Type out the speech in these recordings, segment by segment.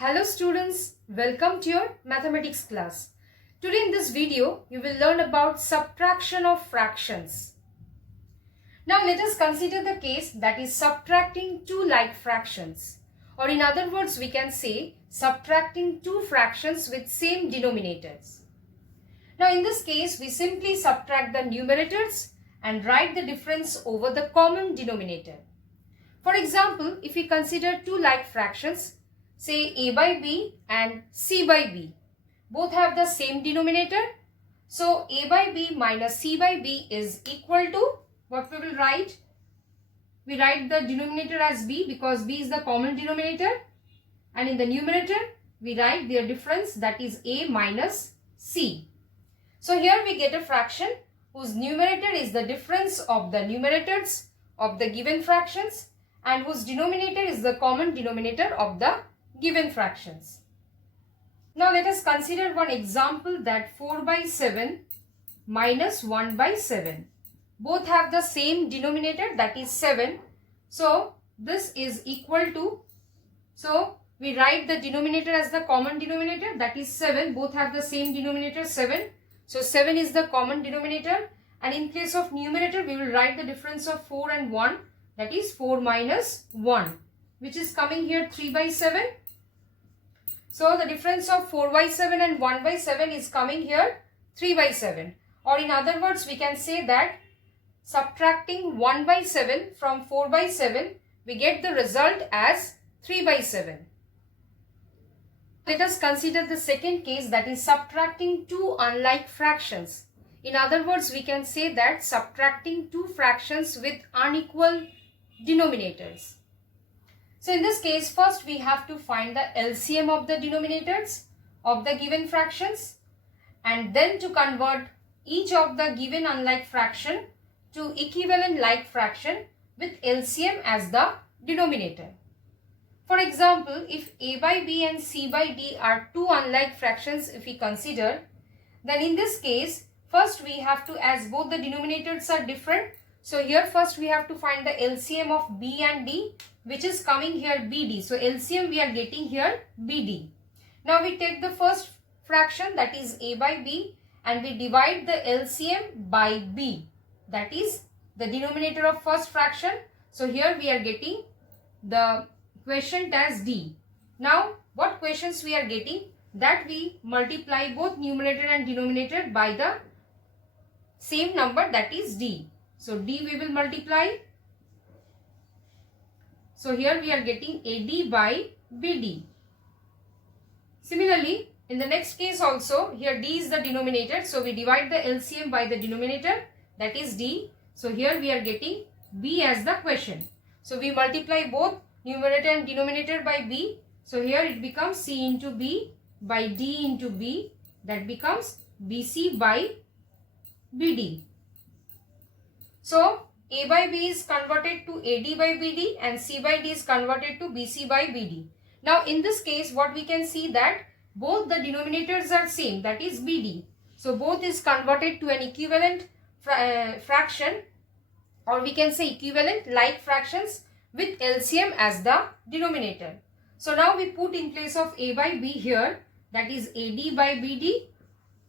Hello students, welcome to your mathematics class. Today in this video, you will learn about subtraction of fractions. Now let us consider the case that is subtracting two like fractions. Or in other words, we can say subtracting two fractions with same denominators. Now in this case, we simply subtract the numerators and write the difference over the common denominator. For example, if we consider two like fractions, say a by b and c by b. Both have the same denominator. So a by b minus c by b is equal to what we will write? We write the denominator as b because b is the common denominator. And in the numerator, we write their difference, that is a minus c. So here we get a fraction whose numerator is the difference of the numerators of the given fractions and whose denominator is the common denominator of the given fractions. Now let us consider one example, that 4 by 7 minus 1 by 7. Both have the same denominator, that is 7. So this is equal to, so we write the denominator as the common denominator, that is 7. Both have the same denominator, 7. So 7 is the common denominator, and in case of numerator we will write the difference of 4 and 1, that is 4 minus 1, which is coming here 3 by 7. So the difference of 4 by 7 and 1 by 7 is coming here 3 by 7. Or in other words, we can say that subtracting 1 by 7 from 4 by 7, we get the result as 3 by 7. Let us consider the second case, that is subtracting two unlike fractions. In other words, we can say that subtracting two fractions with unequal denominators. So in this case, first we have to find the LCM of the denominators of the given fractions, and then to convert each of the given unlike fraction to equivalent like fraction with LCM as the denominator. For example, if a by b and c by d are two unlike fractions, if we consider, then in this case, first we have to, as both the denominators are different, so here first we have to find the LCM of b and d, which is coming here bd. So LCM we are getting here bd. Now we take the first fraction, that is a by b, and we divide the LCM by b, that is the denominator of first fraction. So here we are getting the quotient as d. Now what quotients we are getting? That we multiply both numerator and denominator by the same number, that is d. So d we will multiply. So here we are getting AD by BD. Similarly, in the next case also, here D is the denominator. So we divide the LCM by the denominator, that is D. So here we are getting B as the quotient. So we multiply both numerator and denominator by B. So here it becomes C into B by D into B. That becomes BC by BD. So a by b is converted to AD by BD and C by D is converted to BC by BD. Now in this case, what we can see that both the denominators are same, that is BD. So both is converted to an equivalent fraction, or we can say equivalent like fractions with LCM as the denominator. So now we put in place of a by b here, that is AD by BD,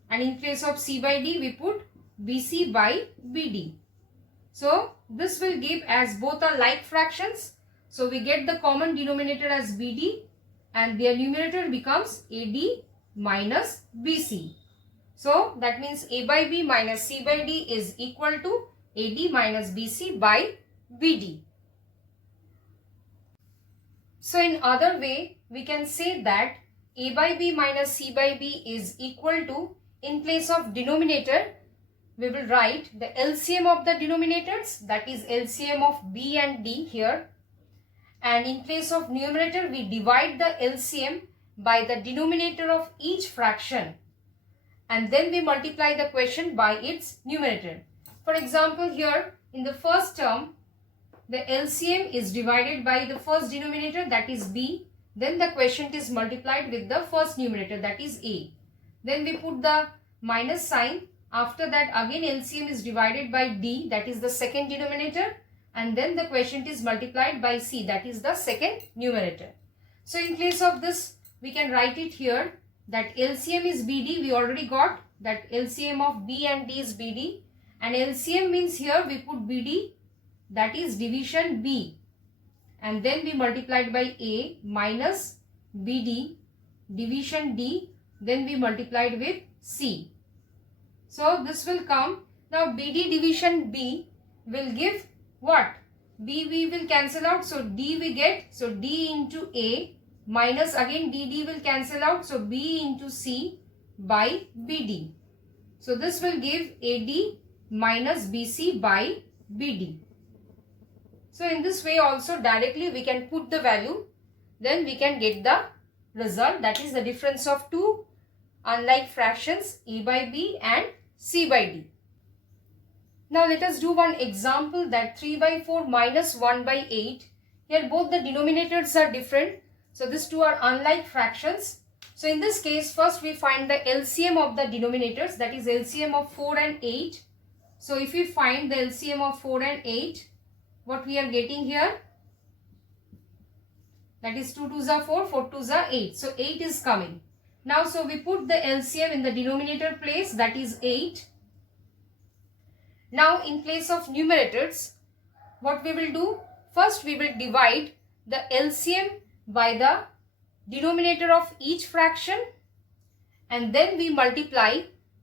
and in place of C by D we put BC by BD. So this will give, as both are like fractions, so we get the common denominator as BD and their numerator becomes AD minus BC. So that means a by b minus c by d is equal to AD minus BC by BD. So in other way, we can say that a by b minus c by b is equal to, in place of denominator, we will write the LCM of the denominators, that is LCM of b and d here, and in place of numerator we divide the LCM by the denominator of each fraction, and then we multiply the quotient by its numerator. For example, here in the first term the LCM is divided by the first denominator, that is b, then the quotient is multiplied with the first numerator, that is a, then we put the minus sign. After that again LCM is divided by d, that is the second denominator, and then the quotient is multiplied by c, that is the second numerator. So in place of this we can write it here that LCM is BD. We already got that LCM of B and D is BD, and LCM means here we put BD, that is division B, and then we multiplied by A minus BD division D, then we multiplied with C. So this will come. Now BD division B will give what? B we will cancel out, so D we get, so D into A minus again DD will cancel out, so B into C by BD. So this will give AD minus BC by BD. So in this way also directly we can put the value, then we can get the result, that is the difference of two unlike fractions A by B and C by D. Now let us do one example, that 3 by 4 minus 1 by 8. Here both the denominators are different. So these two are unlike fractions. So in this case, first we find the LCM of the denominators, that is LCM of 4 and 8. So if we find the LCM of 4 and 8, what we are getting here? That is 2 2s are 4, 4 2s are 8. So 8 is coming. Now so we put the LCM in the denominator place, that is 8. Now in place of numerators, what we will do? First we will divide the LCM by the denominator of each fraction, and then we multiply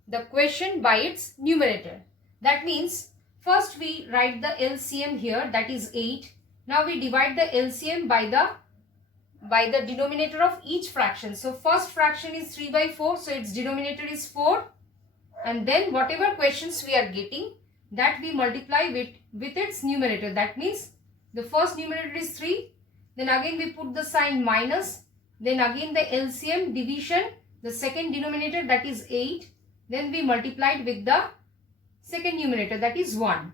the quotient by its numerator. That means first we write the LCM here, that is 8. Now we divide the LCM by the denominator of each fraction. So first fraction is 3 by 4, so its denominator is 4, and then whatever quotients we are getting, that we multiply with its numerator. That means the first numerator is 3, then again we put the sign minus, then again the LCM division, the second denominator, that is 8, then we multiplied with the second numerator, that is 1.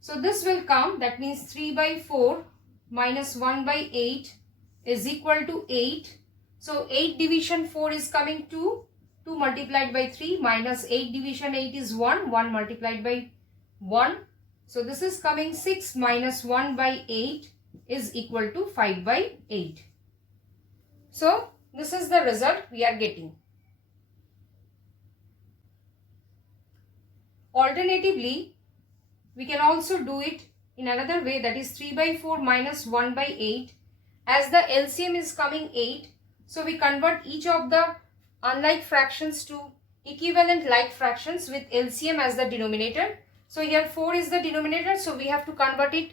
So this will come, that means 3 by 4 minus 1 by 8 is equal to 8. So 8 division 4 is coming 2, 2 multiplied by 3 minus 8 division 8 is 1, 1 multiplied by 1. So this is coming 6 minus 1 by 8 is equal to 5 by 8. So this is the result we are getting. Alternatively, we can also do it in another way, that is 3 by 4 minus 1 by 8. As the LCM is coming 8, so we convert each of the unlike fractions to equivalent like fractions with LCM as the denominator. So here 4 is the denominator, so we have to convert it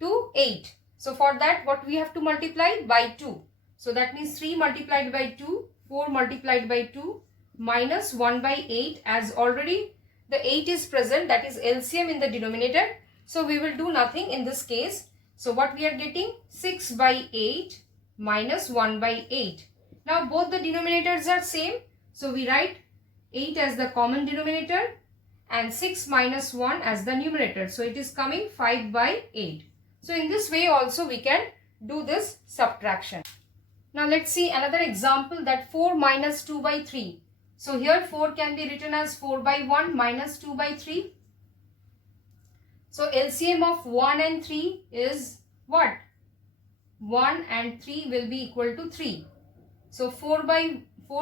to 8. So for that, what we have to multiply? By 2. So that means 3 multiplied by 2, 4 multiplied by 2 minus 1 by 8, as already the 8 is present, that is LCM in the denominator. So we will do nothing in this case. So what we are getting? 6 by 8 minus 1 by 8. Now both the denominators are same. So we write 8 as the common denominator and 6 minus 1 as the numerator. So it is coming 5 by 8. So in this way also we can do this subtraction. Now let's see another example, that 4 minus 2 by 3. So here 4 can be written as 4 by 1 minus 2 by 3. So LCM of 1 and 3 is what? 1 and 3 will be equal to 3. So 4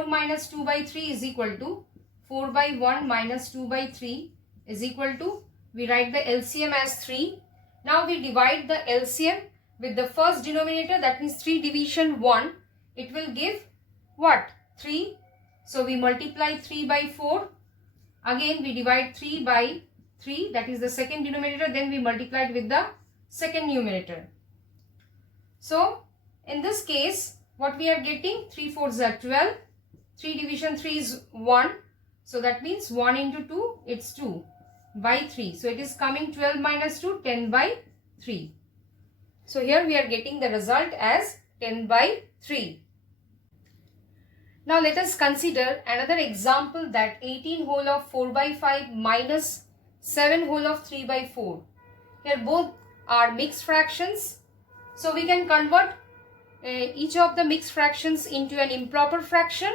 minus 2 by 3 is equal to 4 by 1 minus 2 by 3 is equal to, we write the LCM as 3. Now we divide the LCM with the first denominator, that means 3 division 1. It will give what? 3. So we multiply 3 by 4. Again we divide 3 by 3, that is the second denominator, then we multiplied with the second numerator. So in this case, what we are getting? 3 4s are 12. 3 division 3 is 1. So that means 1 into 2, it's 2 by 3. So it is coming 12 minus 2, 10 by 3. So here we are getting the result as 10 by 3. Now let us consider another example, that 18 whole of 4 by 5 minus 7 whole of 3 by 4. Here both are mixed fractions. So we can convert each of the mixed fractions into an improper fraction,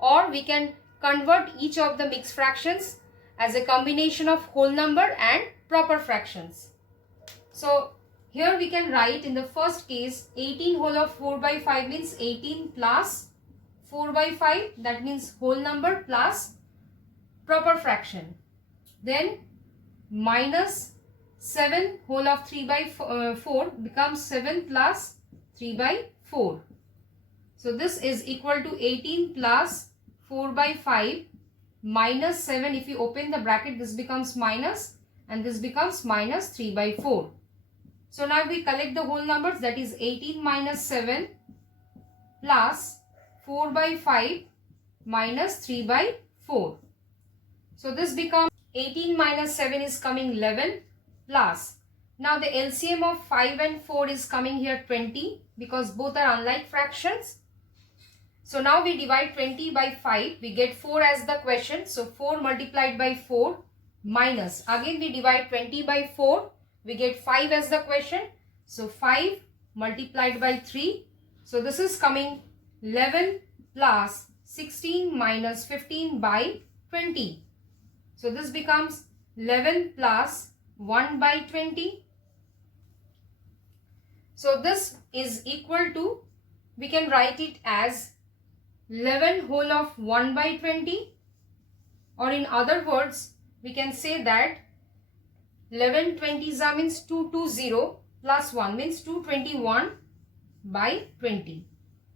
or we can convert each of the mixed fractions as a combination of whole number and proper fractions. So here we can write in the first case 18 whole of 4 by 5 means 18 plus 4 by 5, that means whole number plus proper fraction. Then minus 7 whole of 3 by 4 becomes 7 plus 3 by 4. So this is equal to 18 plus 4 by 5 minus 7. If you open the bracket, this becomes minus and this becomes minus 3 by 4. So now we collect the whole numbers, that is 18 minus 7 plus 4 by 5 minus 3 by 4. So this becomes 18 minus 7 is coming 11 plus. Now the LCM of 5 and 4 is coming here 20 because both are unlike fractions. So now we divide 20 by 5. We get 4 as the question. So 4 multiplied by 4 minus. Again we divide 20 by 4. We get 5 as the question. So 5 multiplied by 3. So this is coming 11 plus 16 minus 15 by 20. So this becomes 11 plus 1 by 20. So this is equal to, we can write it as 11 whole of 1 by 20, or in other words we can say that 11 20s means 220 plus 1 means 221 by 20.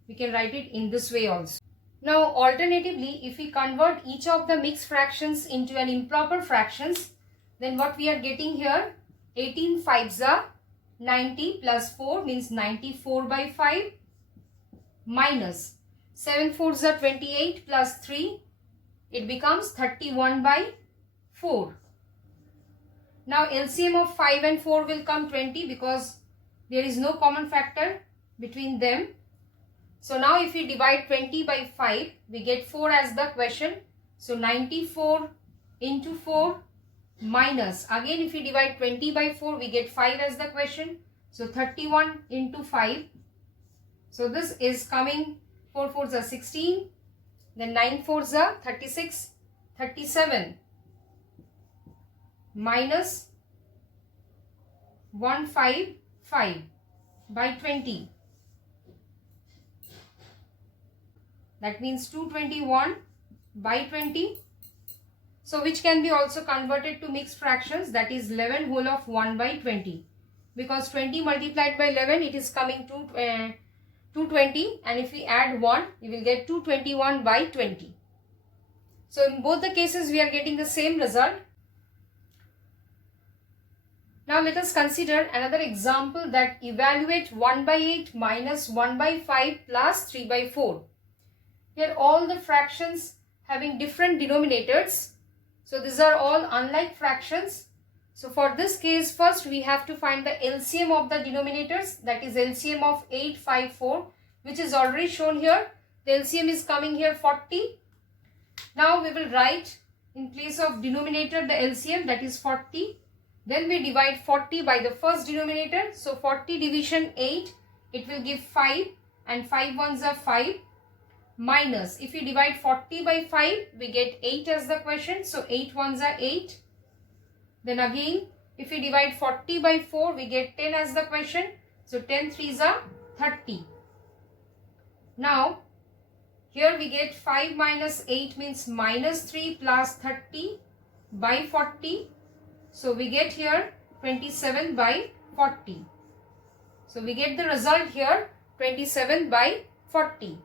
We can write it in this way also. Now alternatively, if we convert each of the mixed fractions into an improper fractions, then what we are getting here, 18 5s are 90 plus 4 means 94 by 5 minus 7 4s are 28 plus 3, it becomes 31 by 4. Now LCM of 5 and 4 will come 20 because there is no common factor between them. So now if we divide 20 by 5, we get 4 as the question. So 94 into 4 minus, again if we divide 20 by 4, we get 5 as the question. So 31 into 5. So this is coming 4 4s are 16, then 9 4s are 36, 37 minus 155 by 20. That means 221 by 20. So which can be also converted to mixed fractions, that is 11 whole of 1 by 20. Because 20 multiplied by 11, it is coming to 220, and if we add 1, we will get 221 by 20. So in both the cases we are getting the same result. Now let us consider another example that evaluate 1 by 8 minus 1 by 5 plus 3 by 4. Here all the fractions having different denominators. So these are all unlike fractions. So for this case, first we have to find the LCM of the denominators, that is LCM of 8, 5, 4, which is already shown here. The LCM is coming here 40. Now we will write in place of denominator the LCM, that is 40. Then we divide 40 by the first denominator. So 40 division 8, it will give 5, and 5 ones are 5. Minus, if we divide 40 by 5, we get 8 as the question. So 8 ones are 8. Then again, if we divide 40 by 4, we get 10 as the question. So 10 3s are 30. Now, here we get 5 minus 8 means minus 3 plus 30 by 40. So we get here 27 by 40. So we get the result here 27 by 40.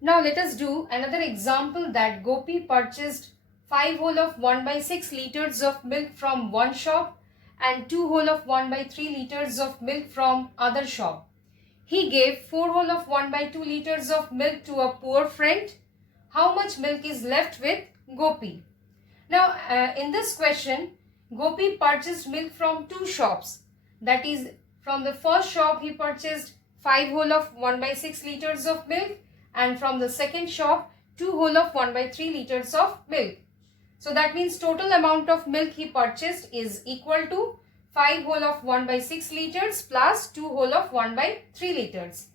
Now let us do another example that Gopi purchased 5 whole of 1 by 6 liters of milk from one shop and 2 whole of 1 by 3 liters of milk from other shop. He gave 4 whole of 1 by 2 liters of milk to a poor friend. How much milk is left with Gopi? Now in this question, Gopi purchased milk from 2 shops. That is, from the first shop he purchased 5 whole of 1 by 6 liters of milk, and from the second shop 2 whole of 1 by 3 liters of milk. So that means total amount of milk he purchased is equal to 5 whole of 1 by 6 liters plus 2 whole of 1 by 3 liters.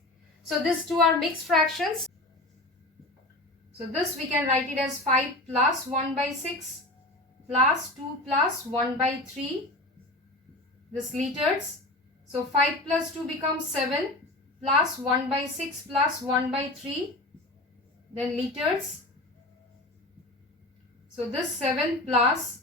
So these two are mixed fractions. So this we can write it as 5 plus 1 by 6 plus 2 plus 1 by 3, this liters. So 5 plus 2 becomes 7 plus 1 by 6 plus 1 by 3, then liters. So this 7 plus,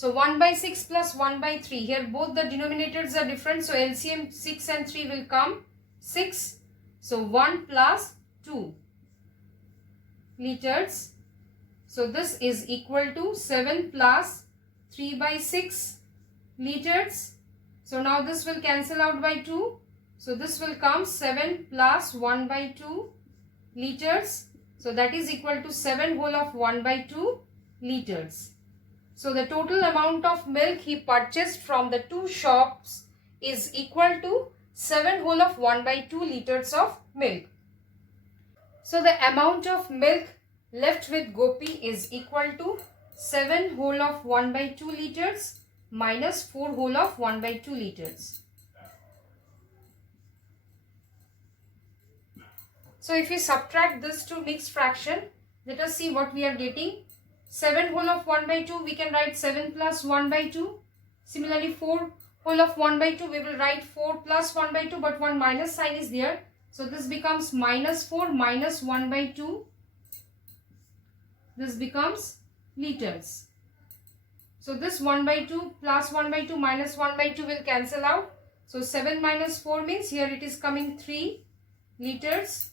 so 1 by 6 plus 1 by 3. Here both the denominators are different. So LCM 6 and 3 will come 6. So 1 plus 2 liters. So this is equal to 7 plus 3 by 6 liters. So now this will cancel out by 2. So this will come 7 plus 1 by 2 liters. So that is equal to 7 whole of 1 by 2 liters. So the total amount of milk he purchased from the two shops is equal to 7 whole of 1 by 2 liters of milk. So the amount of milk left with Gopi is equal to 7 whole of 1 by 2 liters minus 4 whole of 1 by 2 liters. So if we subtract this to mixed fraction, let us see what we are getting. 7 whole of 1 by 2, we can write 7 plus 1 by 2. Similarly, 4 whole of 1 by 2, we will write 4 plus 1 by 2, but one minus sign is there. So this becomes minus 4 minus 1 by 2. This becomes liters. So this 1 by 2 plus 1 by 2 minus 1 by 2 will cancel out. So 7 minus 4 means here it is coming 3 liters.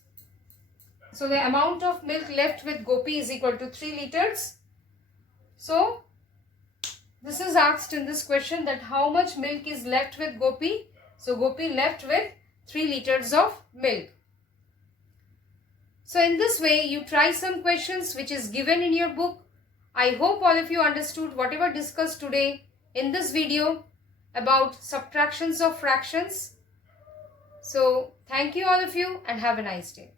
So the amount of milk left with Gopi is equal to 3 liters. So this is asked in this question that how much milk is left with Gopi. So Gopi left with 3 liters of milk. So in this way you try some questions which is given in your book. I hope all of you understood whatever discussed today in this video about subtractions of fractions. So thank you all of you and have a nice day.